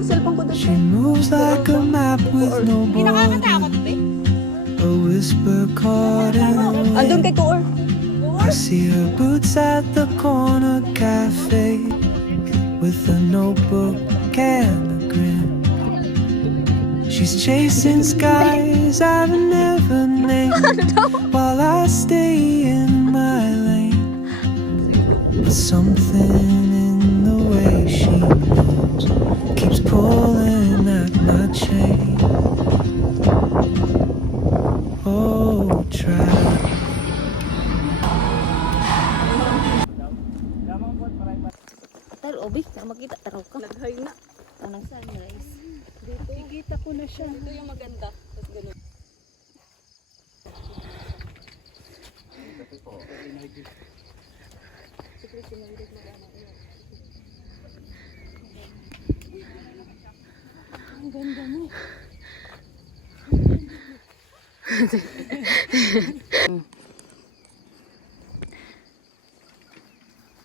yung cellphone ko doon. She moves like a map with no Hindi nakakatakot, border. be. A whisper caught in the Andun wind. kay Kuor. I see her boots at the corner cafe with a notebook and a grin. She's chasing skies I've never named while I stay in my lane. But something in the way she moves keeps pulling at my chain. Oh, try. Tar, obi, para makita taraw ka. Naghay na. Tanang sunrise. Dito. Ikita ko na siya. Ito yung maganda. Tapos ganun. Ang ganda mo.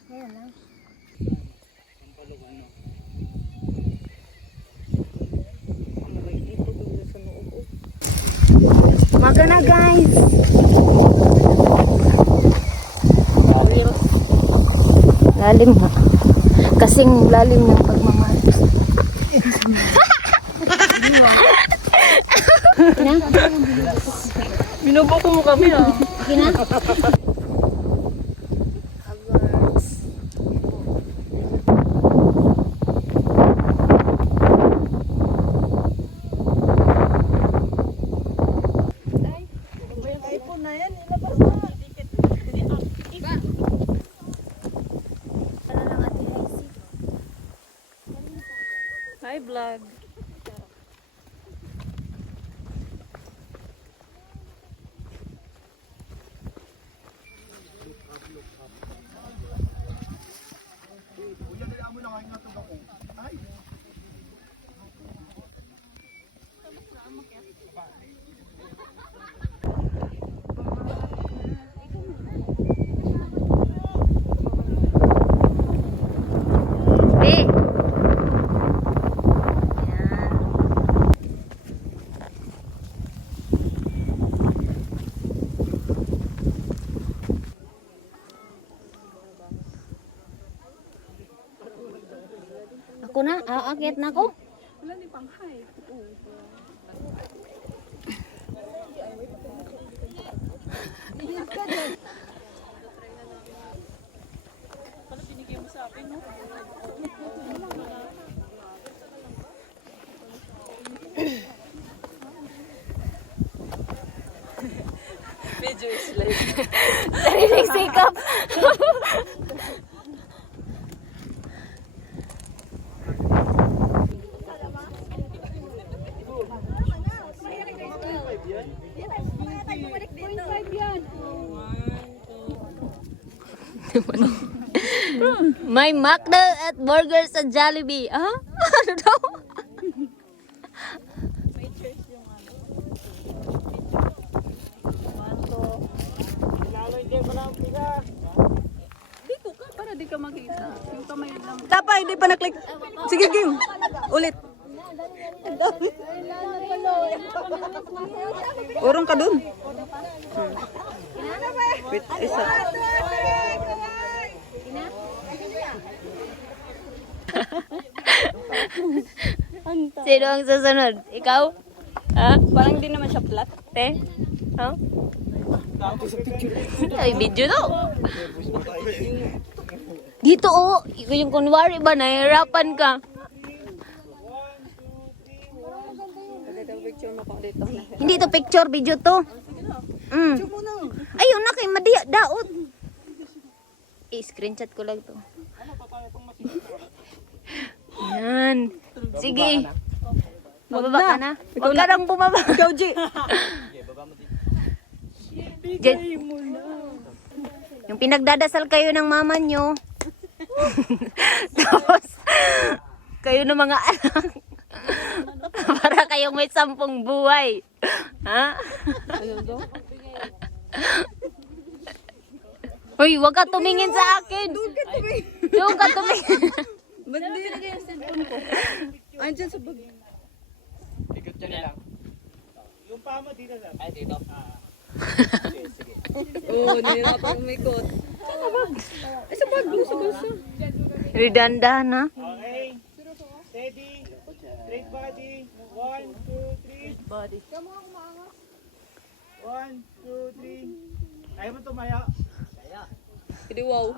Ayan lang. Umaga na guys. Lalim ha. Kasing lalim ng pagmamalas. Binuboko mo kami ah. Kina? iPhone na yan. Ilabas na. Hi vlog. Be. Ako na, aakyat na ako. Wala ni panghay. Pala binigay mo sa akin, no? Medyo is like Sariling sikap. May McDo at burger sa Jollibee. Ah? Ano daw? dito ka para di ka makita. Yung kamay lang. Tapa, hindi pa na-click. Sige, game. Ulit. Urong ka dun. Wait, isa. Sino ang susunod? Ikaw? Ha? Parang di naman siya flat. Te? Ha? Ay, video to. Dito oh. Yung kunwari ba, nahihirapan ka. Hindi to picture, video to. Ayun na kay Madia, daot. I-screenshot ko lang to. Yan. Sige. Mababa ka na. Huwag ka nang bumaba. Ikaw, G. Yung pinagdadasal kayo ng mama nyo. Tapos, kayo ng mga anak. Para kayong may 10 buhay. Ha? Hoy, wag ka tumingin sa akin. Doon ka tumingin. Ba't di nagay yung cellphone ko? Andyan sa bag. Ikot ka na lang. Yung paa mo dito lang. Ay, dito. Oo, nahirapan umikot. Ay, sa bag. Sa bulsa. Redanda na. Okay. Steady. Straight body. 1, 2, 3. Body. 1, 2, 3. Ayaw mo tumaya? Hindi, wow.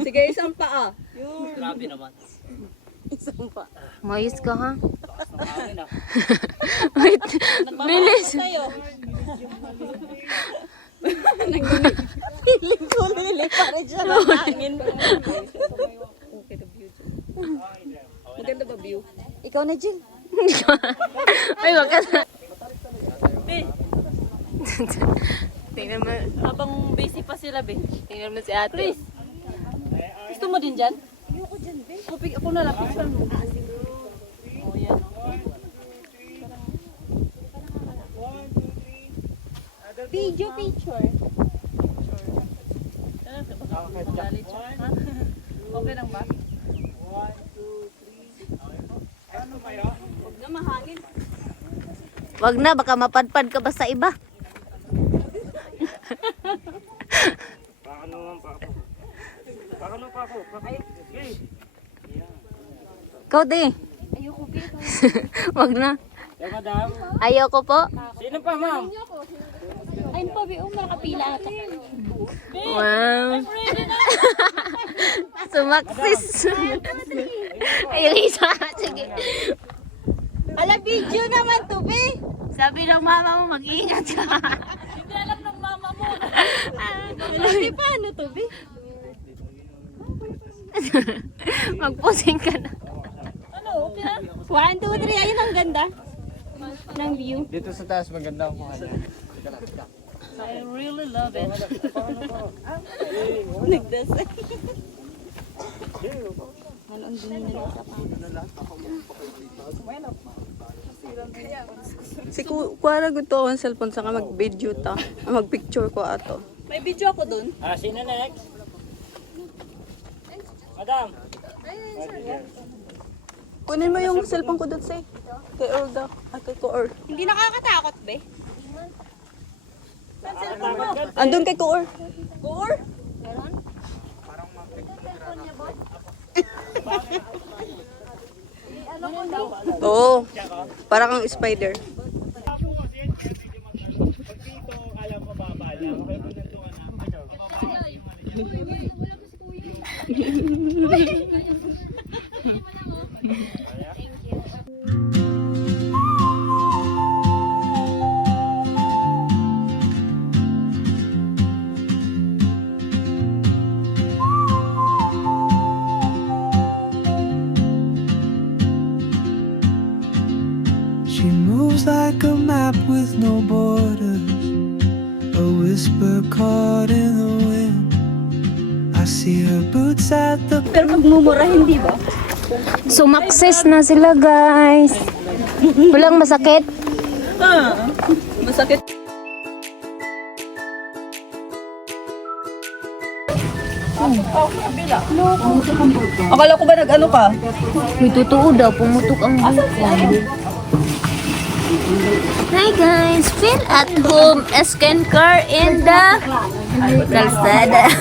Sige, isang paa. Grabe naman. Isang paa. Mayos ka ha? Wait, bilis. Piling ko, lili pa rin siya ng hangin. Okay, the view. Maganda ba view? Ikaw na, Jill. Ay, wag ka na. Tingnan mo. Habang busy pa sila, be. Tingnan mo si ate. Chris, gusto mo din dyan? Ayoko dyan, be. Ako na lang, picture mo. Oh, yan. Video picture. Okay lang ba? 1, 2, 3. Ano tumaya? Huwag na mahangin. Wag na, baka mapadpad ka ba sa iba? Paano naman pa ako? Paano pa ako? Okay. Ikaw di. Ayoko, be. Wag na. Yeah, madam. Ayoko po. Sino pa, ma'am? Ayun pa, be. Nakapila ata. Wow. Sumaksis. Ay, yung isa. Sige. Ala, video naman to, be. Sabi ng mama mo, mag-iingat ka. Hindi alam ng mama mo. Ala, be, paano to, be? Magpusing ka na. Ano, okay na? 1, 2, 3. Ayun ang ganda ng view. Dito sa taas maganda ang mga I really love it. Nagdasal. Ano ang dumi nila sa Si kuwara gusto ko ang cellphone sa mag-video ta. Mag-picture ko ato. May video ako dun. Sino next? Madam. Kunin mo yung cellphone ko dun sa kay Olga. Kay Koor. Hindi nakakatakot, be? Andun kay Koor. Koor? Oo. Para kang spider. Pag dito, alam mo babala. Kapag nandun ka na. She moves like a map with no borders, a whisper caught in the wind. I see her boots at the Pero magmumura, hindi ba? Sumaksis na sila, guys. Walang masakit. Masakit. Akala ko ba nag-ano ka? May totoo daw, pumutok ang buwan. Hi guys, feel at home, scan car in the kalsada.